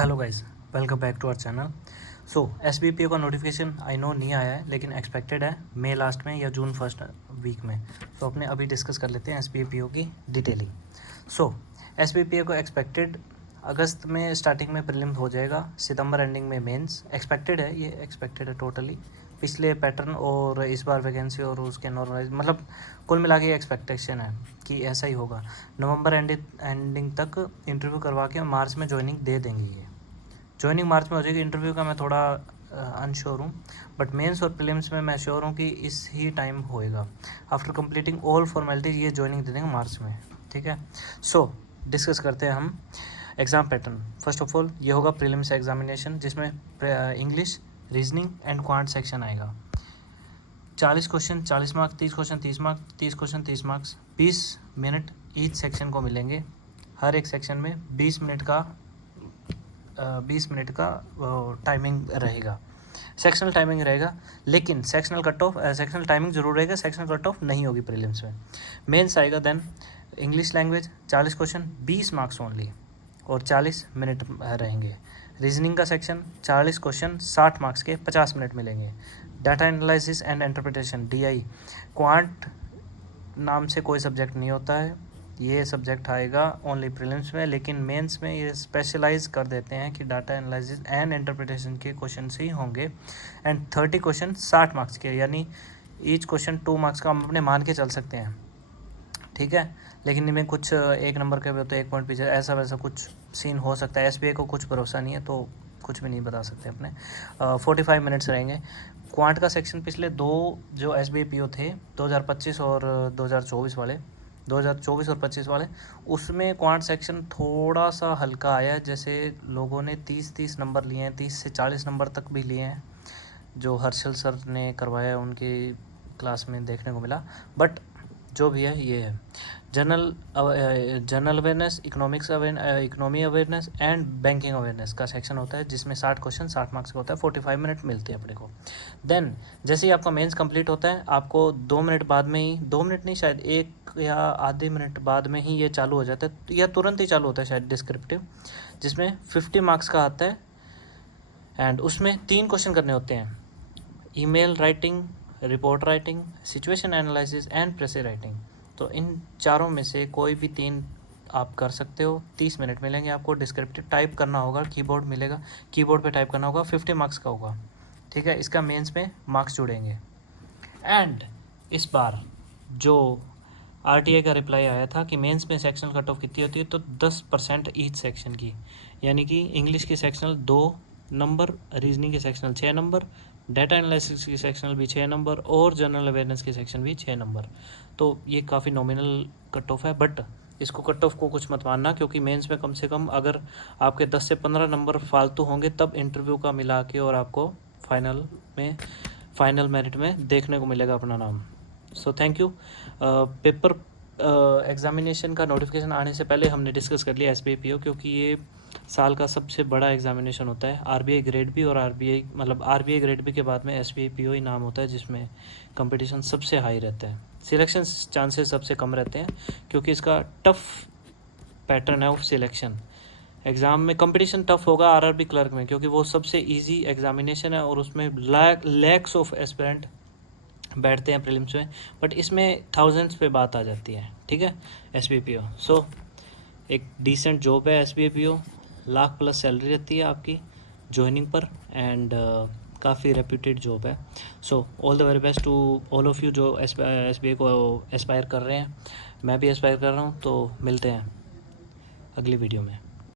Hello guys, welcome back to our channel. So SBPO का notification I know नहीं आया है, लेकिन एक्सपेक्टेड है मई लास्ट में या जून फर्स्ट वीक में। तो अपने अभी डिस्कस कर लेते हैं एसबीपीओ की डिटेलिंग। सो एसबीपीओ को एक्सपेक्टेड अगस्त में स्टार्टिंग में प्रीलिम्स हो जाएगा, सितंबर एंडिंग में मेंस एक्सपेक्टेड है। ये एक्सपेक्टेड है टोटली, पिछले पैटर्न और इस बार वैकेंसी और उसके नॉर्मलाइज, मतलब कुल मिला के एक्सपेक्टेशन है कि ऐसा ही होगा। नवंबर एंडिंग तक इंटरव्यू करवा के मार्च में ज्वाइनिंग दे देंगे। ये ज्वाइनिंग मार्च में हो जाएगी। इंटरव्यू का मैं थोड़ा अनश्योर हूँ, बट मेंस और प्रीलिम्स में मैं श्योर हूँ कि इस ही टाइम होएगा। आफ्टर कंप्लीटिंग ऑल फॉर्मेलिटीज ये ज्वाइनिंग दे देंगे मार्च में, ठीक है। सो डिस्कस करते हैं हम exam pattern. First of all ये होगा प्रीलिम्स एग्जामिनेशन, जिसमें English, reasoning and quant section आएगा। 40 question 40 marks, 30 question 30 marks, 30 question 30 marks, 20 minute each section को मिलेंगे। हर एक सेक्शन में 20 मिनट का टाइमिंग रहेगा, सेक्शनल टाइमिंग रहेगा। लेकिन सेक्शनल टाइमिंग जरूर रहेगा, सेक्शनल कट ऑफ नहीं होगी प्रीलिम्स में। मेंस आएगा then English language 40 question 20 marks only और 40 मिनट रहेंगे। रीजनिंग का सेक्शन 40 क्वेश्चन 60 मार्क्स के 50 मिनट मिलेंगे। Data analysis and interpretation DI, quant नाम से कोई सब्जेक्ट नहीं होता है, ये सब्जेक्ट आएगा ओनली प्रीलिम्स में। लेकिन मेंस में ये स्पेशलाइज कर देते हैं कि डाटा एनालिसिस एंड इंटरप्रिटेशन के क्वेश्चन ही होंगे। एंड 30 क्वेश्चन 60 मार्क्स के, यानी ईच क्वेश्चन 2 मार्क्स का हम अपने मान के चल सकते हैं, ठीक है। लेकिन इनमें कुछ एक नंबर के भी तो 1 पॉइंट पीछे ऐसा वैसा कुछ सीन हो सकता है। SBI को कुछ भरोसा नहीं है, तो कुछ भी नहीं बता सकते अपने। 45 मिनट्स रहेंगे। क्वांट का सेक्शन पिछले दो जो SBPO थे 2025 और 2024 वाले, 2024 और 25 वाले, उसमें क्वांट सेक्शन थोड़ा सा हल्का आया है। जैसे लोगों ने 30 नंबर लिए हैं, 30 से 40 नंबर तक भी लिए हैं, जो हर्षल सर ने करवाया उनकी क्लास में देखने को मिला। बट जो भी है ये है general awareness, economy awareness and banking awareness का सेक्शन होता है, जिसमें 60 क्वेश्चन 60 मार्क्स का होता है। 45 मिनट मिलते हैं अपने को। देन जैसे ही आपका मेंस कंप्लीट होता है, आपको 2 मिनट बाद में ही, 2 मिनट नहीं शायद 1 या आधे मिनट बाद में ही ये चालू हो जाता है, या तुरंत ही चालू होता है शायद, डिस्क्रिप्टिव, जिसमें 50 मार्क्स का आता है। एंड उसमें 3 क्वेश्चन करने होते हैं: email writing, report writing, situation analysis and précis writing. तो इन चारों में से कोई भी 3 आप कर सकते हो। 30 मिनट मिलेंगे आपको। डिस्क्रिप्टिव टाइप करना होगा, कीबोर्ड मिलेगा, कीबोर्ड पे टाइप करना होगा, 50 मार्क्स का होगा, ठीक है। इसका मेंस में मार्क्स जुड़ेंगे। एंड इस बार जो RTI का रिप्लाई आया था कि मेंस में सेक्शनल कट ऑफ कितनी होती है, तो 10% ईच सेक्शन की, यानी कि इंग्लिश की सेक्शनल 2 नंबर, रीजनिंग की सेक्शनल 6 नंबर, डाटा एनालिसिस की सेक्शनल भी 6 नंबर और जनरल अवेयरनेस की सेक्शन भी 6 नंबर। तो ये काफ़ी नॉमिनल कट ऑफ है, बट इसको कट ऑफ को कुछ मत मानना, क्योंकि मेंस में कम से कम अगर आपके 10 से 15 नंबर फालतू होंगे, तब इंटरव्यू का मिला के और आपको फाइनल मेरिट में देखने को मिलेगा अपना नाम। So thank you. Paper examination का नोटिफिकेशन आने से पहले हमने डिस्कस कर लिया SBPO, क्योंकि ये साल का सबसे बड़ा एग्जामिनेशन होता है। RBI ग्रेड बी और RBI ग्रेड बी के बाद में SBPO ही नाम होता है, जिसमें कंपटीशन सबसे हाई रहता है, सिलेक्शन चांसेस सबसे कम रहते हैं, क्योंकि इसका टफ पैटर्न है ऑफ सिलेक्शन। एग्ज़ाम में कंपटीशन टफ होगा RRB क्लर्क में, क्योंकि वो सबसे ईजी एग्जामिनेशन है और उसमें लैक्स ऑफ एस्पिरेंट बैठते हैं प्रीलिम्स में, बट इसमें थाउजेंड्स पे बात आ जाती है, ठीक है। SBPO सो एक डिसेंट जॉब है। SBPO लाख प्लस सैलरी रहती है आपकी ज्वाइनिंग पर, एंड काफ़ी रेप्यूटेड जॉब है। So all the very best to all of you जो SBI को एस्पायर कर रहे हैं। मैं भी एस्पायर कर रहा हूँ। तो मिलते हैं अगली वीडियो में।